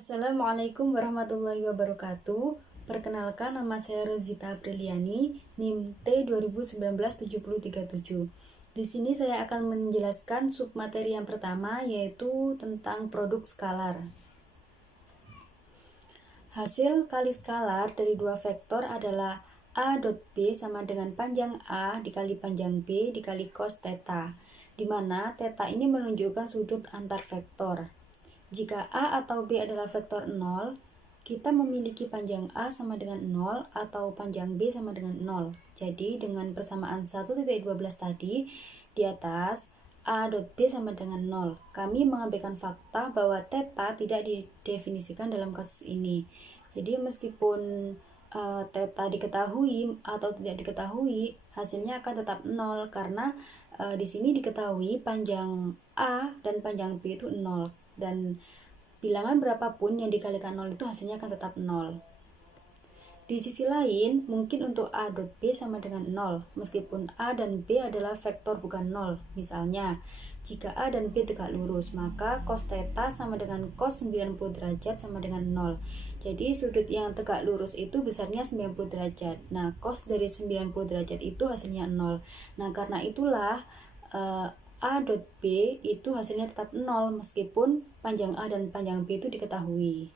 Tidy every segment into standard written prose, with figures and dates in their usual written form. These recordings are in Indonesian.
Assalamualaikum warahmatullahi wabarakatuh. Perkenalkan, nama saya Rozita Apriliani, NIM T20197037. Di sini saya akan menjelaskan submateri yang pertama, yaitu tentang produk skalar. Hasil kali skalar dari dua vektor adalah A dot B sama dengan panjang A dikali panjang B dikali cos theta, di mana theta ini menunjukkan sudut antar vektor. Jika A atau B adalah vektor 0, kita memiliki panjang A sama dengan 0 atau panjang B sama dengan 0. Jadi dengan persamaan 1.12 tadi di atas, A dot B sama dengan 0. Kami mengambilkan fakta bahwa theta tidak didefinisikan dalam kasus ini. Jadi meskipun theta diketahui atau tidak diketahui, hasilnya akan tetap 0 karena di sini diketahui panjang A dan panjang B itu 0. Dan bilangan berapapun yang dikalikan 0 itu hasilnya akan tetap 0. Di sisi lain, mungkin untuk A dot B sama dengan 0, meskipun A dan B adalah vektor bukan 0. Misalnya, jika A dan B tegak lurus, maka cos theta sama dengan cos 90 derajat sama dengan 0. Jadi sudut yang tegak lurus itu besarnya 90 derajat. Nah, cos dari 90 derajat itu hasilnya 0. Nah, karena itulah A dot B itu hasilnya tetap 0 meskipun panjang A dan panjang B itu diketahui.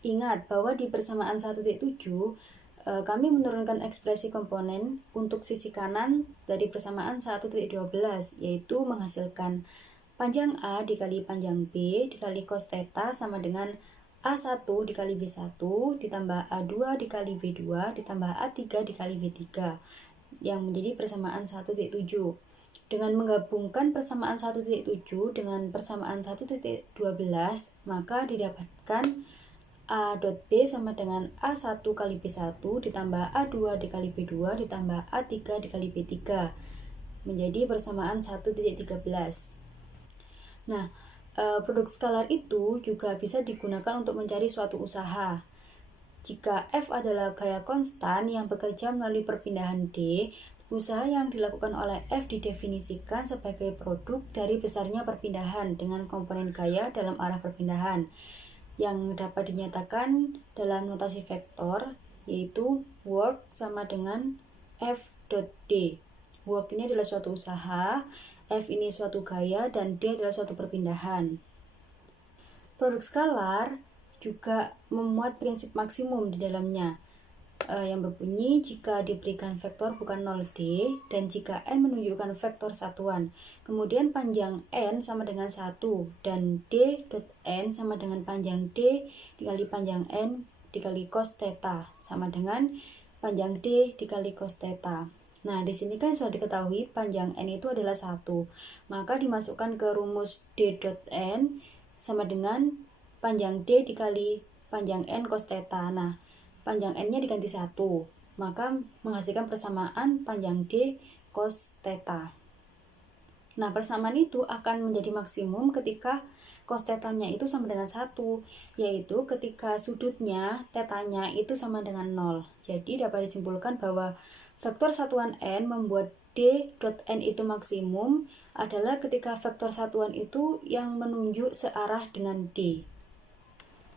Ingat bahwa di persamaan 1.7 kami menurunkan ekspresi komponen untuk sisi kanan dari persamaan 1.12, yaitu menghasilkan panjang A dikali panjang B dikali cos theta sama dengan A1 dikali B1 ditambah A2 dikali B2 ditambah A3 dikali B3 yang menjadi persamaan 1.7. Dengan menggabungkan persamaan 1.7 dengan persamaan 1.12, maka didapatkan A dot B sama dengan A1 kali B1 ditambah A2 dikali B2 ditambah A3 dikali B3 menjadi persamaan 1.13. Nah, produk skalar itu juga bisa digunakan untuk mencari suatu usaha. Jika F adalah gaya konstan yang bekerja melalui perpindahan D, usaha yang dilakukan oleh F didefinisikan sebagai produk dari besarnya perpindahan dengan komponen gaya dalam arah perpindahan, yang dapat dinyatakan dalam notasi vektor, yaitu work sama dengan F dot D. Work ini adalah suatu usaha, F ini suatu gaya, dan D adalah suatu perpindahan. Produk skalar juga memuat prinsip maksimum di dalamnya, yang berbunyi jika diberikan vektor bukan 0D dan jika N menunjukkan vektor satuan, kemudian panjang N sama dengan 1 dan D dot N sama dengan panjang D dikali panjang N dikali cos theta sama dengan panjang D dikali cos theta. Nah, di sini kan sudah diketahui panjang N itu adalah 1, maka dimasukkan ke rumus D dot N sama dengan panjang D dikali panjang N cos theta. Nah, panjang N-nya diganti 1, maka menghasilkan persamaan panjang D cos theta. Nah, persamaan itu akan menjadi maksimum ketika cos theta-nya itu sama dengan 1, yaitu ketika sudutnya theta-nya itu sama dengan 0. Jadi dapat disimpulkan bahwa vektor satuan N membuat D dot N itu maksimum adalah ketika vektor satuan itu yang menunjuk searah dengan D.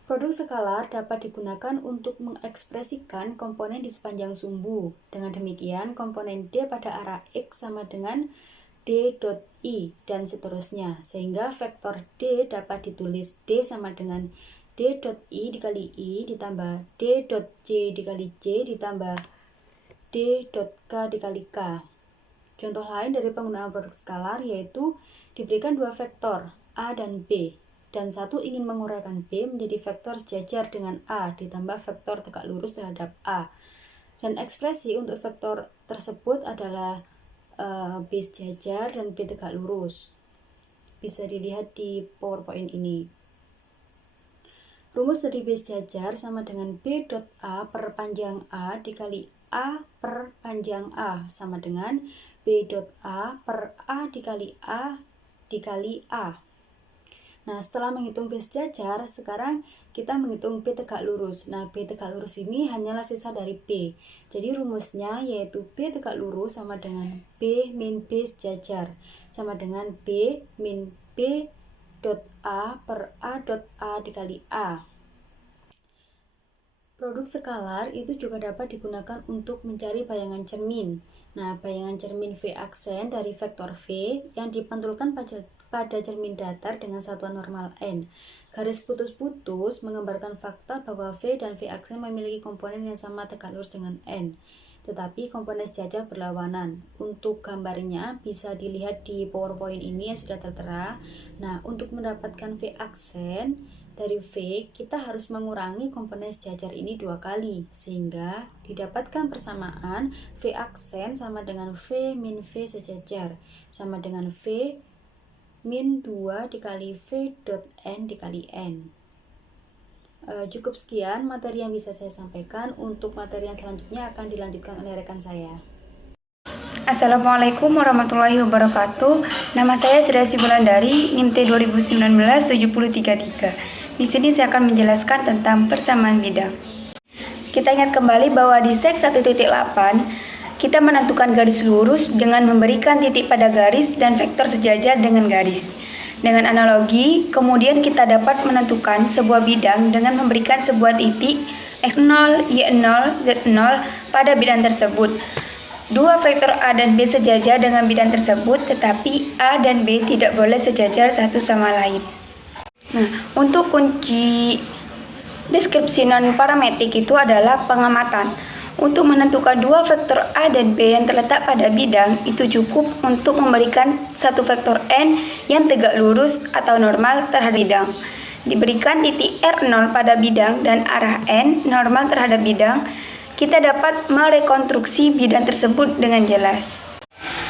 Produk skalar dapat digunakan untuk mengekspresikan komponen di sepanjang sumbu. Dengan demikian, komponen D pada arah X sama dengan D dot I dan seterusnya, sehingga vektor D dapat ditulis D sama dengan D dot I dikali I ditambah D dot J dikali J ditambah D dot K dikali K. Contoh lain dari penggunaan produk skalar yaitu diberikan dua vektor A dan B, dan satu ingin menguraikan B menjadi vektor sejajar dengan A ditambah vektor tegak lurus terhadap A. Dan ekspresi untuk vektor tersebut adalah B sejajar dan B tegak lurus. Bisa dilihat di PowerPoint ini. Rumus dari B sejajar sama dengan B dot A per panjang A dikali A per panjang A sama dengan B dot A per A dikali A dikali A. Nah, setelah menghitung B sejajar, sekarang kita menghitung B tegak lurus. Nah, B tegak lurus ini hanyalah sisa dari B. Jadi rumusnya yaitu B tegak lurus sama dengan B min B sejajar sama dengan B min B dot A per A dot A dikali A. Produk skalar itu juga dapat digunakan untuk mencari bayangan cermin. Nah, bayangan cermin V aksen dari vektor V yang dipantulkan pada cermin datar dengan satuan normal N. Garis putus-putus menggambarkan fakta bahwa V dan V aksen memiliki komponen yang sama tegak lurus dengan N, tetapi komponen sejajar berlawanan. Untuk gambarnya bisa dilihat di PowerPoint ini yang sudah tertera. Nah, untuk mendapatkan V aksen dari V, kita harus mengurangi komponen sejajar ini 2 kali, sehingga didapatkan persamaan V aksen sama dengan V min V sejajar, sama dengan V min 2 dikali V dot N dikali N. Cukup sekian materi yang bisa saya sampaikan. Untuk materi yang selanjutnya akan dilanjutkan oleh rekan saya. Assalamualaikum warahmatullahi wabarakatuh. Nama saya Sri Bulandari, NIM T 2019-7033. Di sini saya akan menjelaskan tentang persamaan bidang. Kita ingat kembali bahwa di sek 1.8 kita menentukan garis lurus dengan memberikan titik pada garis dan vektor sejajar dengan garis. Dengan analogi, kemudian kita dapat menentukan sebuah bidang dengan memberikan sebuah titik X0, Y0, Z0 pada bidang tersebut. Dua vektor A dan B sejajar dengan bidang tersebut, tetapi A dan B tidak boleh sejajar satu sama lain. Nah, untuk kunci deskripsi non-parametrik itu adalah pengamatan. Untuk menentukan dua vektor A dan B yang terletak pada bidang, itu cukup untuk memberikan satu vektor N yang tegak lurus atau normal terhadap bidang. Diberikan titik R0 pada bidang dan arah N normal terhadap bidang, kita dapat merekonstruksi bidang tersebut dengan jelas.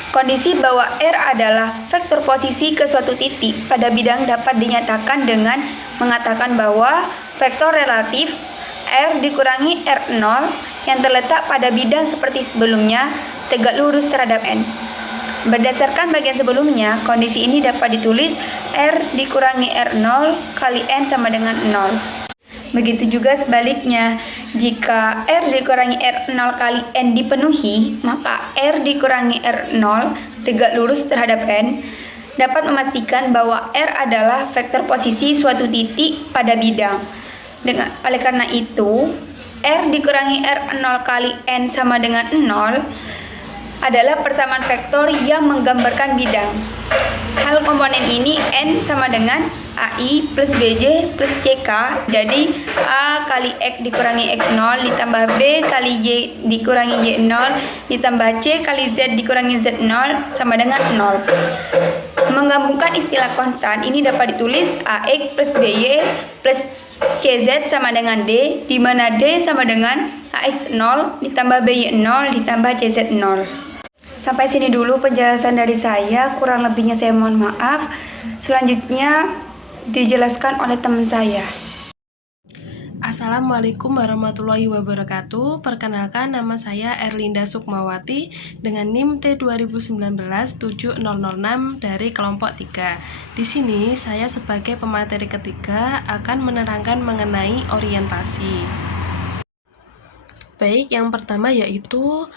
Kondisi bahwa R adalah vektor posisi ke suatu titik pada bidang dapat dinyatakan dengan mengatakan bahwa vektor relatif R dikurangi R0 yang terletak pada bidang seperti sebelumnya tegak lurus terhadap N. Berdasarkan bagian sebelumnya, kondisi ini dapat ditulis R dikurangi R0 kali N sama dengan 0. Begitu juga sebaliknya, jika R dikurangi R0 kali N dipenuhi, maka R dikurangi R0 tegak lurus terhadap N dapat memastikan bahwa R adalah vektor posisi suatu titik pada bidang. Oleh karena itu, R dikurangi R0 kali N sama dengan 0 adalah persamaan vektor yang menggambarkan bidang. Hal komponen ini N sama dengan AI plus BJ plus CK, jadi A kali X dikurangi X0 ditambah B kali Y dikurangi Y0 ditambah C kali Z dikurangi Z0 sama dengan 0. Menggabungkan istilah konstan ini dapat ditulis AX plus BY plus CZ sama dengan D, di mana D sama dengan AX 0 ditambah BY 0 ditambah CZ 0. Sampai sini dulu penjelasan dari saya, kurang lebihnya saya mohon maaf. Selanjutnya dijelaskan oleh teman saya. Assalamualaikum warahmatullahi wabarakatuh. Perkenalkan, nama saya Erlinda Sukmawati dengan NIM T 2019-7006 dari kelompok 3. Di sini saya sebagai pemateri ketiga akan menerangkan mengenai orientasi. Baik, yang pertama yaitu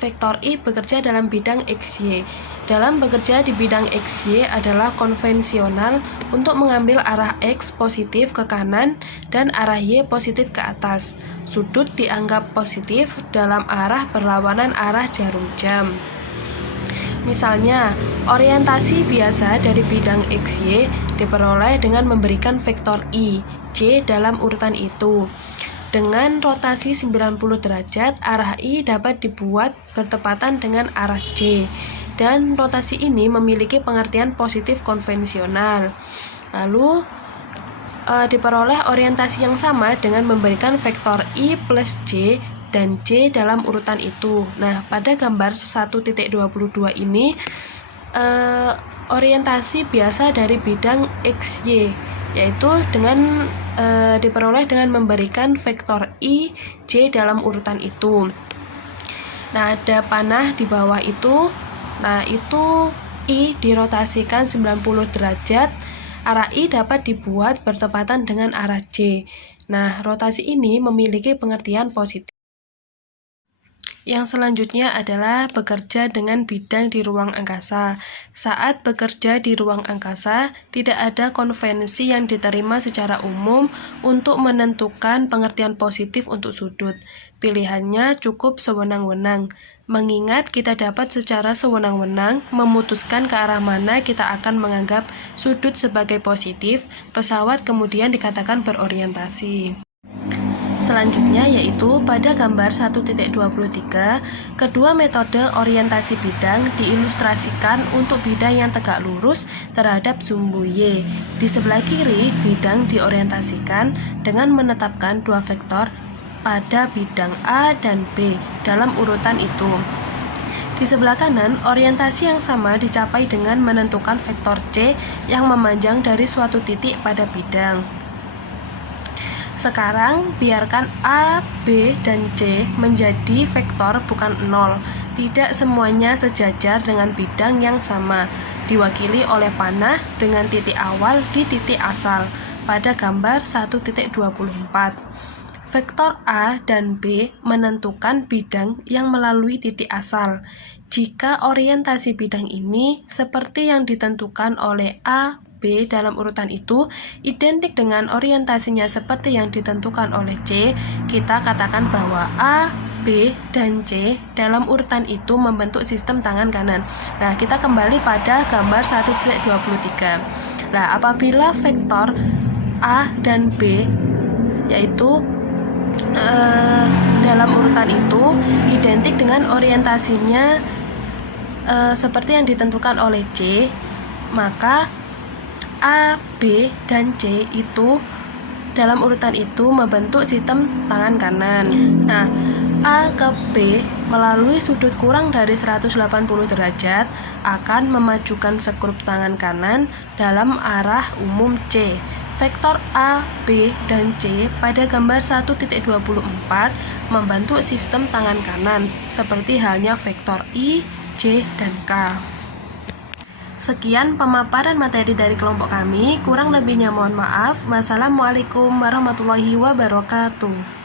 vektor I bekerja dalam bidang XY. Dalam bekerja di bidang XY adalah konvensional untuk mengambil arah X positif ke kanan dan arah Y positif ke atas. Sudut dianggap positif dalam arah berlawanan arah jarum jam. Misalnya, orientasi biasa dari bidang XY diperoleh dengan memberikan vektor I, J dalam urutan itu. Dengan rotasi 90 derajat, arah I dapat dibuat bertepatan dengan arah J, dan rotasi ini memiliki pengertian positif konvensional. Lalu, diperoleh orientasi yang sama dengan memberikan vektor I plus J dan J dalam urutan itu. Nah, pada gambar 1.22 ini, orientasi biasa dari bidang XY, yaitu dengan diperoleh dengan memberikan vektor I, J dalam urutan itu. Nah, ada panah di bawah itu. Nah, itu I dirotasikan 90 derajat. Arah I dapat dibuat bertepatan dengan arah J. Nah, rotasi ini memiliki pengertian positif. Yang selanjutnya adalah bekerja dengan bidang di ruang angkasa. Saat bekerja di ruang angkasa, tidak ada konvensi yang diterima secara umum untuk menentukan pengertian positif untuk sudut. Pilihannya cukup sewenang-wenang, mengingat kita dapat secara sewenang-wenang memutuskan ke arah mana kita akan menganggap sudut sebagai positif. Pesawat kemudian dikatakan berorientasi. Selanjutnya yaitu pada gambar 1.23, kedua metode orientasi bidang diilustrasikan untuk bidang yang tegak lurus terhadap sumbu Y. Di sebelah kiri, bidang diorientasikan dengan menetapkan dua vektor pada bidang A dan B dalam urutan itu. Di sebelah kanan, orientasi yang sama dicapai dengan menentukan vektor C yang memanjang dari suatu titik pada bidang. Sekarang, biarkan A, B, dan C menjadi vektor bukan 0. Tidak semuanya sejajar dengan bidang yang sama, diwakili oleh panah dengan titik awal di titik asal pada gambar 1.24. Vektor A dan B menentukan bidang yang melalui titik asal. Jika orientasi bidang ini seperti yang ditentukan oleh A, B dalam urutan itu identik dengan orientasinya seperti yang ditentukan oleh C, kita katakan bahwa A, B, dan C dalam urutan itu membentuk sistem tangan kanan. Nah, kita kembali pada gambar 1.23. Nah, apabila vektor A dan B yaitu dalam urutan itu identik dengan orientasinya seperti yang ditentukan oleh C, maka A, B, dan C itu dalam urutan itu membentuk sistem tangan kanan. Nah, A ke B melalui sudut kurang dari 180 derajat akan memajukan sekrup tangan kanan dalam arah umum C. Vektor A, B, dan C pada gambar 1.24 membentuk sistem tangan kanan, seperti halnya vektor I, J, dan K. Sekian pemaparan materi dari kelompok kami, kurang lebihnya mohon maaf. Wassalamualaikum warahmatullahi wabarakatuh.